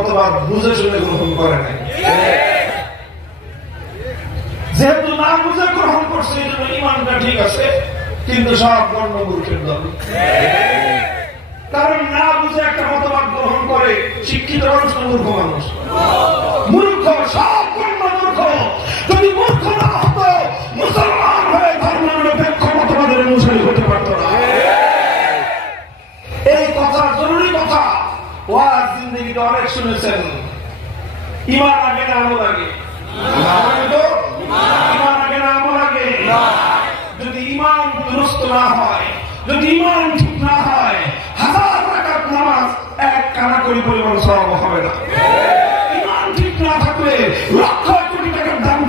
মতবাদ বুঝে শুনে গ্রহণ করে নাই। যেহেতু না বুঝে গ্রহণ করছে এই জন্য ইমানটা ঠিক আছে, কিন্তু সব গণ্য মূর্খের দল। কারণ না বুঝে একটা মতবাদ গ্রহণ করে শিক্ষিত মানুষ না মূর্খ মানুষ? মূর্খ, সব গণ্য মূর্খ। যদি মূর্খ না হতো মুসলমান হয়ে ধর্মনিরপেক্ষ মতবাদের অনুসারী হতে পারত না। এই কথা জরুরি কথা। ওয়াজ জিন্দেগিতে অনেক শুনেছেন। ইমান আগে না আমল আগে? ইমান আগে না আমল আগে? যদি ইমান দুরুস্ত না হয়, যদি ইমান ঠিক না হয়, 1000 রাকাত নামাজ এক কানাকড়ি পরিমাণ সওয়াব হবে না। ইমান ঠিক না থাকলে লক্ষ কোটি টাকার দাম